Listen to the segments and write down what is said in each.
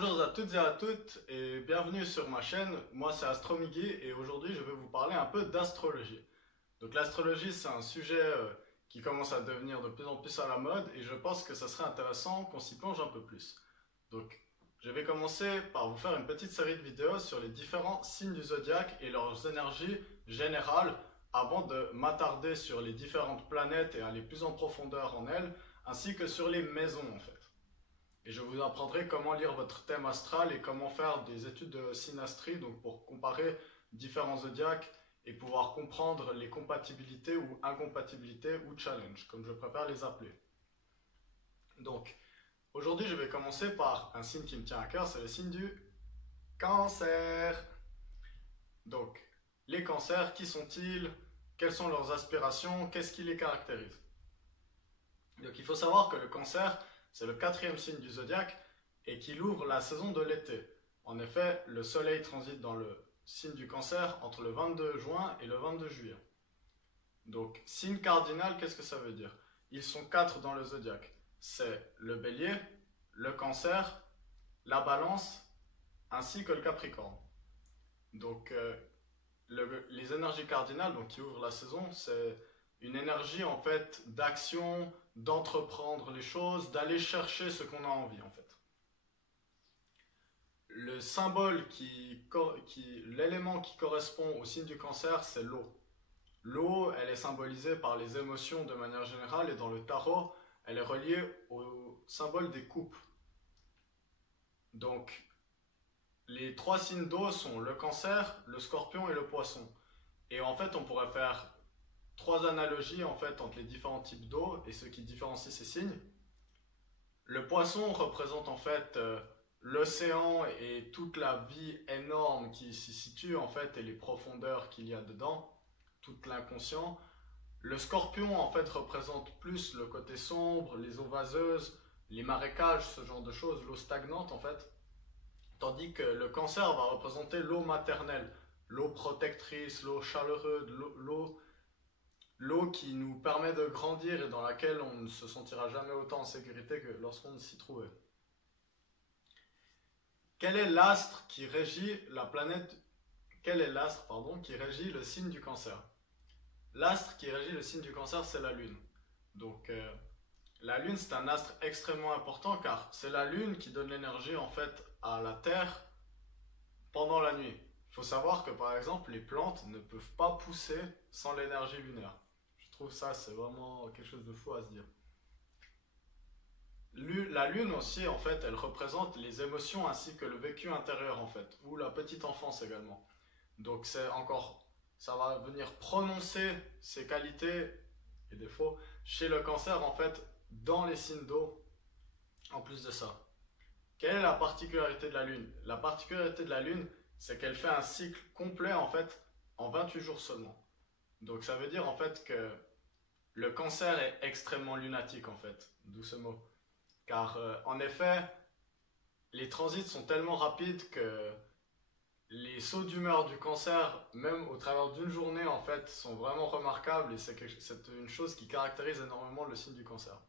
Bonjour à toutes et à toutes et bienvenue sur ma chaîne. Moi c'est Astromigui et aujourd'hui je vais vous parler un peu d'astrologie. Donc l'astrologie c'est un sujet qui commence à devenir de plus en plus à la mode et je pense que ça serait intéressant qu'on s'y plonge un peu plus. Donc je vais commencer par vous faire une petite série de vidéos sur les différents signes du zodiaque et leurs énergies générales avant de m'attarder sur les différentes planètes et aller plus en profondeur en elles ainsi que sur les maisons en fait. Et je vous apprendrai comment lire votre thème astral et comment faire des études de synastrie, donc pour comparer différents zodiaques et pouvoir comprendre les compatibilités ou incompatibilités ou challenges, comme je préfère les appeler. Donc, aujourd'hui, je vais commencer par un signe qui me tient à cœur, c'est le signe du Cancer. Donc, les cancers, qui sont-ils? Quelles sont leurs aspirations? Qu'est-ce qui les caractérise? Donc, il faut savoir que le Cancer, c'est le quatrième signe du zodiaque et qu'il ouvre la saison de l'été. En effet, le soleil transite dans le signe du Cancer entre le 22 juin et le 22 juillet. Donc, signe cardinal, qu'est-ce que ça veut dire? Ils sont quatre dans le zodiaque. C'est le bélier, le Cancer, la balance, ainsi que le Capricorne. Donc, les énergies cardinales donc, qui ouvrent la saison, c'est une énergie en fait d'action, d'entreprendre les choses, d'aller chercher ce qu'on a envie en fait. Le symbole l'élément qui correspond au signe du Cancer, c'est l'eau. L'eau, elle est symbolisée par les émotions de manière générale et dans le tarot, elle est reliée au symbole des coupes. Donc, les trois signes d'eau sont le Cancer, le Scorpion et le Poisson. Et en fait, on pourrait faire trois analogies en fait entre les différents types d'eau et ce qui différencie ces signes. Le poisson représente en fait l'océan et toute la vie énorme qui s'y situe en fait et les profondeurs qu'il y a dedans, tout l'inconscient. Le scorpion en fait représente plus le côté sombre, les eaux vaseuses, les marécages, ce genre de choses, l'eau stagnante en fait. Tandis que le Cancer va représenter l'eau maternelle, l'eau protectrice, l'eau chaleureuse, l'eau qui nous permet de grandir et dans laquelle on ne se sentira jamais autant en sécurité que lorsqu'on s'y trouvait. Quel est l'astre qui régit la planète? Quel est l'astre, qui régit le signe du Cancer? L'astre qui régit le signe du Cancer, c'est la Lune. Donc, la Lune, c'est un astre extrêmement important car c'est la Lune qui donne l'énergie en fait à la Terre pendant la nuit. Il faut savoir que par exemple, les plantes ne peuvent pas pousser sans l'énergie lunaire. Je trouve ça, c'est vraiment quelque chose de fou à se dire. La lune aussi, en fait, elle représente les émotions ainsi que le vécu intérieur, en fait, ou la petite enfance également. Donc c'est encore, ça va venir prononcer ses qualités et défauts chez le Cancer, en fait, dans les signes d'eau, en plus de ça. Quelle est la particularité de la lune? La particularité de la lune, c'est qu'elle fait un cycle complet, en fait, en 28 jours seulement. Donc ça veut dire en fait que le Cancer est extrêmement lunatique en fait, d'où ce mot. Car en effet, les transits sont tellement rapides que les sauts d'humeur du Cancer, même au travers d'une journée en fait, sont vraiment remarquables et c'est une chose qui caractérise énormément le signe du Cancer.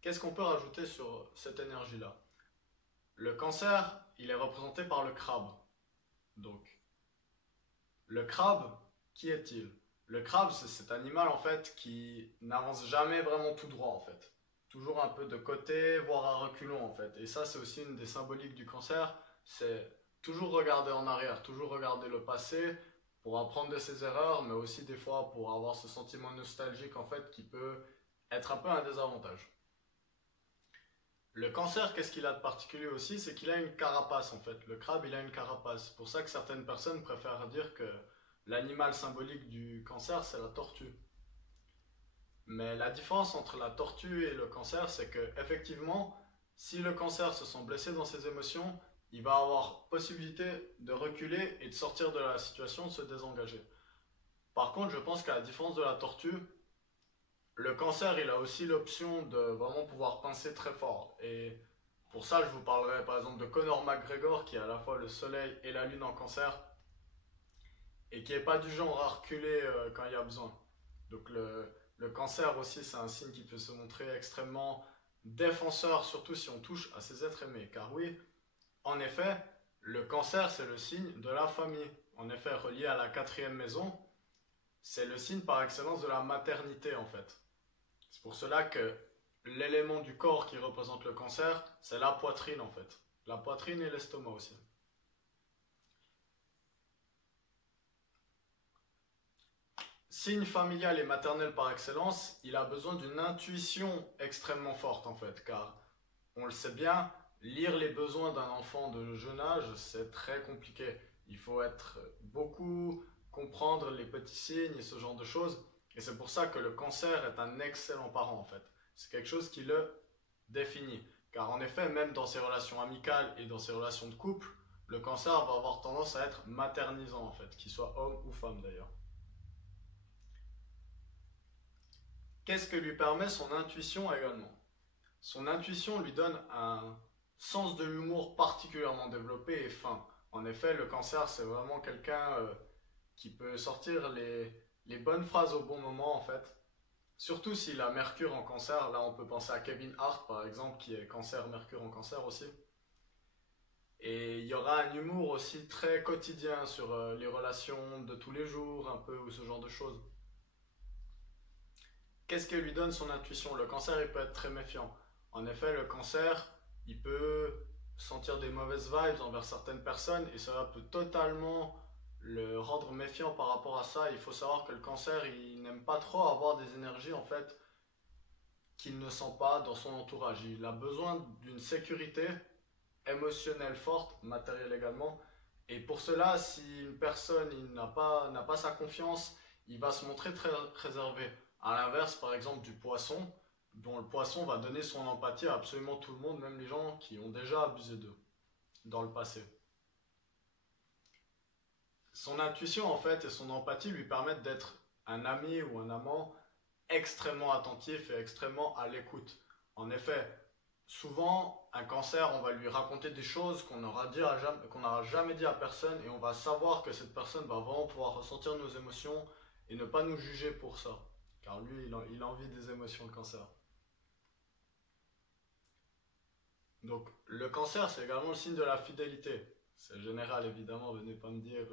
Qu'est-ce qu'on peut rajouter sur cette énergie-là? Le Cancer, il est représenté par le crabe. Donc, le crabe, qui est-il? Le crabe, c'est cet animal en fait qui n'avance jamais vraiment tout droit en fait. Toujours un peu de côté, voire à reculons en fait. Et ça, c'est aussi une des symboliques du Cancer, c'est toujours regarder en arrière, toujours regarder le passé pour apprendre de ses erreurs, mais aussi des fois pour avoir ce sentiment nostalgique en fait qui peut être un peu un désavantage. Le Cancer, qu'est-ce qu'il a de particulier aussi? C'est qu'il a une carapace en fait. Le crabe, il a une carapace. C'est pour ça que certaines personnes préfèrent dire que l'animal symbolique du Cancer, c'est la tortue. Mais la différence entre la tortue et le Cancer, c'est que effectivement, si le Cancer se sent blessé dans ses émotions, il va avoir possibilité de reculer et de sortir de la situation, de se désengager. Par contre, je pense qu'à la différence de la tortue, le Cancer, il a aussi l'option de vraiment pouvoir pincer très fort. Et pour ça, je vous parlerai par exemple de Conor McGregor, qui a à la fois le soleil et la lune en Cancer, et qui n'est pas du genre à reculer quand il y a besoin. Donc le Cancer aussi, c'est un signe qui peut se montrer extrêmement défenseur, surtout si on touche à ses êtres aimés. Car oui, en effet, le cancer, c'est le signe de la famille. En effet, relié à la quatrième maison, c'est le signe par excellence de la maternité en fait. C'est pour cela que l'élément du corps qui représente le cancer, c'est la poitrine en fait. La poitrine et l'estomac aussi. Signe familial et maternel par excellence, il a besoin d'une intuition extrêmement forte en fait, car on le sait bien, lire les besoins d'un enfant de jeune âge, c'est très compliqué. Il faut être beaucoup, comprendre les petits signes et ce genre de choses. Et c'est pour ça que le cancer est un excellent parent en fait. C'est quelque chose qui le définit. Car en effet, même dans ses relations amicales et dans ses relations de couple, le cancer va avoir tendance à être maternisant en fait, qu'il soit homme ou femme d'ailleurs. Qu'est-ce que lui permet son intuition également? Son intuition lui donne un sens de l'humour particulièrement développé et fin. En effet, le cancer, c'est vraiment quelqu'un qui peut sortir les bonnes phrases au bon moment, en fait. Surtout s'il a Mercure en cancer. Là, on peut penser à Kevin Hart, par exemple, qui est cancer, Mercure en cancer aussi. Et il y aura un humour aussi très quotidien sur les relations de tous les jours, un peu, ou ce genre de choses. Qu'est-ce que lui donne son intuition? Le cancer, il peut être très méfiant. En effet, le cancer, il peut sentir des mauvaises vibes envers certaines personnes et cela peut totalement le rendre méfiant par rapport à ça. Il faut savoir que le cancer, il n'aime pas trop avoir des énergies en fait qu'il ne sent pas dans son entourage. Il a besoin d'une sécurité émotionnelle forte, matérielle également. Et pour cela, si une personne n'a pas sa confiance, il va se montrer très réservé. À l'inverse, par exemple, du poisson, dont le poisson va donner son empathie à absolument tout le monde, même les gens qui ont déjà abusé d'eux dans le passé. Son intuition, en fait, et son empathie lui permettent d'être un ami ou un amant extrêmement attentif et extrêmement à l'écoute. En effet, souvent, un cancer, on va lui raconter des choses qu'on n'aura jamais dit à personne et on va savoir que cette personne va vraiment pouvoir ressentir nos émotions et ne pas nous juger pour ça. Car lui, il a envie des émotions, le cancer. Donc, le cancer, c'est également le signe de la fidélité. C'est général, évidemment. Venez pas me dire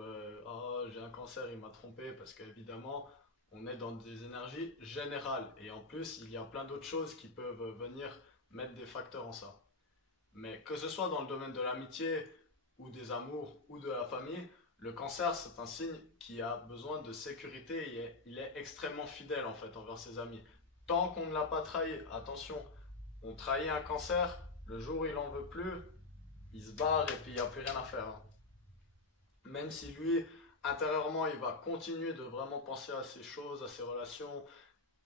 oh, j'ai un cancer, il m'a trompé, parce qu'évidemment, on est dans des énergies générales. Et en plus, il y a plein d'autres choses qui peuvent venir mettre des facteurs en ça. Mais que ce soit dans le domaine de l'amitié, ou des amours, ou de la famille, le cancer, c'est un signe qui a besoin de sécurité et il est extrêmement fidèle en fait envers ses amis. Tant qu'on ne l'a pas trahi, attention, on trahit un cancer, le jour où il en veut plus, il se barre et puis il n'y a plus rien à faire, hein. Même si lui, intérieurement, il va continuer de vraiment penser à ces choses, à ses relations,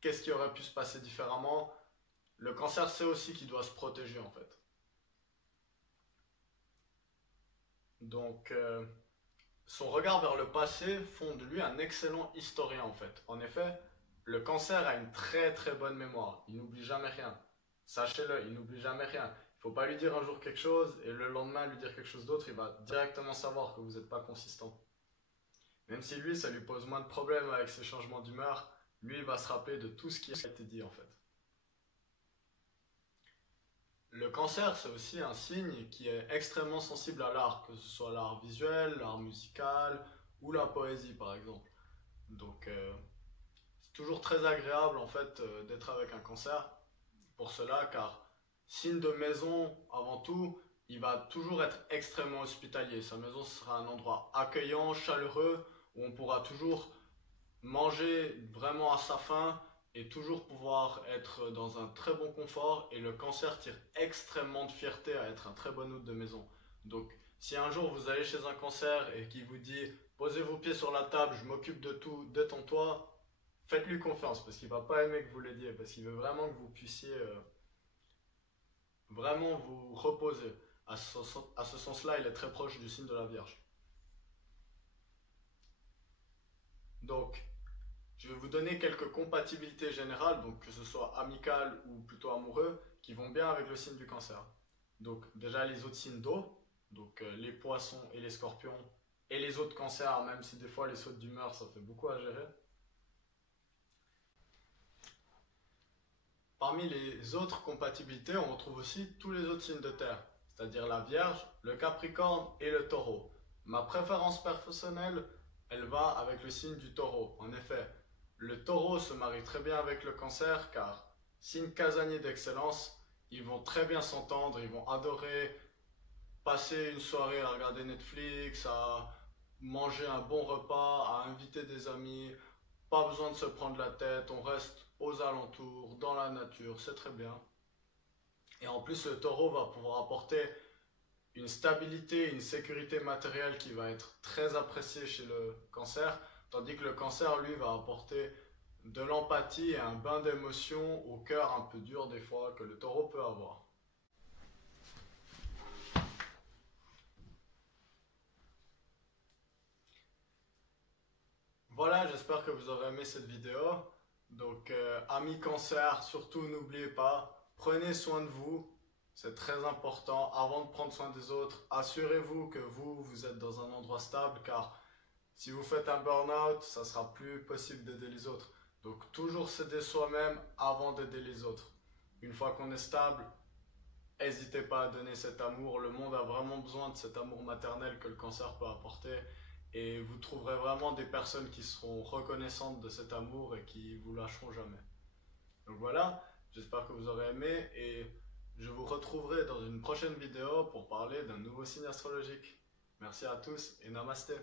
qu'est-ce qui aurait pu se passer différemment, le cancer sait aussi qu'il doit se protéger en fait. Donc, son regard vers le passé font de lui un excellent historien en fait. En effet, le cancer a une très très bonne mémoire. Il n'oublie jamais rien. Sachez-le, il n'oublie jamais rien. Il ne faut pas lui dire un jour quelque chose et le lendemain lui dire quelque chose d'autre. Il va directement savoir que vous n'êtes pas consistant. Même si lui, ça lui pose moins de problèmes avec ses changements d'humeur, lui, il va se rappeler de tout ce qui a été dit en fait. Le cancer, c'est aussi un signe qui est extrêmement sensible à l'art, que ce soit l'art visuel, l'art musical ou la poésie par exemple. Donc c'est toujours très agréable en fait d'être avec un cancer pour cela car signe de maison avant tout, il va toujours être extrêmement hospitalier. Sa maison sera un endroit accueillant, chaleureux où on pourra toujours manger vraiment à sa faim et toujours pouvoir être dans un très bon confort et le cancer tire extrêmement de fierté à être un très bon hôte de maison. Donc si un jour vous allez chez un cancer et qu'il vous dit posez vos pieds sur la table, je m'occupe de tout, détends-toi, faites-lui confiance parce qu'il va pas aimer que vous l'aidiez, parce qu'il veut vraiment que vous puissiez vraiment vous reposer. À ce sens-là, il est très proche du signe de la Vierge. Donc, je vais vous donner quelques compatibilités générales, donc que ce soit amical ou plutôt amoureux, qui vont bien avec le signe du cancer. Donc déjà les autres signes d'eau, donc les poissons et les scorpions, et les autres cancers, même si des fois les sautes d'humeur, ça fait beaucoup à gérer. Parmi les autres compatibilités, on retrouve aussi tous les autres signes de terre, c'est-à-dire la Vierge, le Capricorne et le Taureau. Ma préférence personnelle, elle va avec le signe du Taureau. En effet, le Taureau se marie très bien avec le Cancer car, signe casanier d'excellence, ils vont très bien s'entendre, ils vont adorer passer une soirée à regarder Netflix, à manger un bon repas, à inviter des amis. Pas besoin de se prendre la tête, on reste aux alentours, dans la nature, c'est très bien. Et en plus, le taureau va pouvoir apporter une stabilité, une sécurité matérielle qui va être très appréciée chez le cancer, tandis que le cancer, lui, va apporter de l'empathie et un bain d'émotion au cœur un peu dur des fois que le taureau peut avoir. Voilà, j'espère que vous aurez aimé cette vidéo. Donc, amis cancer, surtout n'oubliez pas, prenez soin de vous, c'est très important. Avant de prendre soin des autres, assurez-vous que vous êtes dans un endroit stable, car si vous faites un burn-out, ça sera plus possible d'aider les autres. Donc, toujours s'aider soi-même avant d'aider les autres. Une fois qu'on est stable, n'hésitez pas à donner cet amour. Le monde a vraiment besoin de cet amour maternel que le cancer peut apporter. Et vous trouverez vraiment des personnes qui seront reconnaissantes de cet amour et qui vous lâcheront jamais. Donc voilà, j'espère que vous aurez aimé et je vous retrouverai dans une prochaine vidéo pour parler d'un nouveau signe astrologique. Merci à tous et namasté.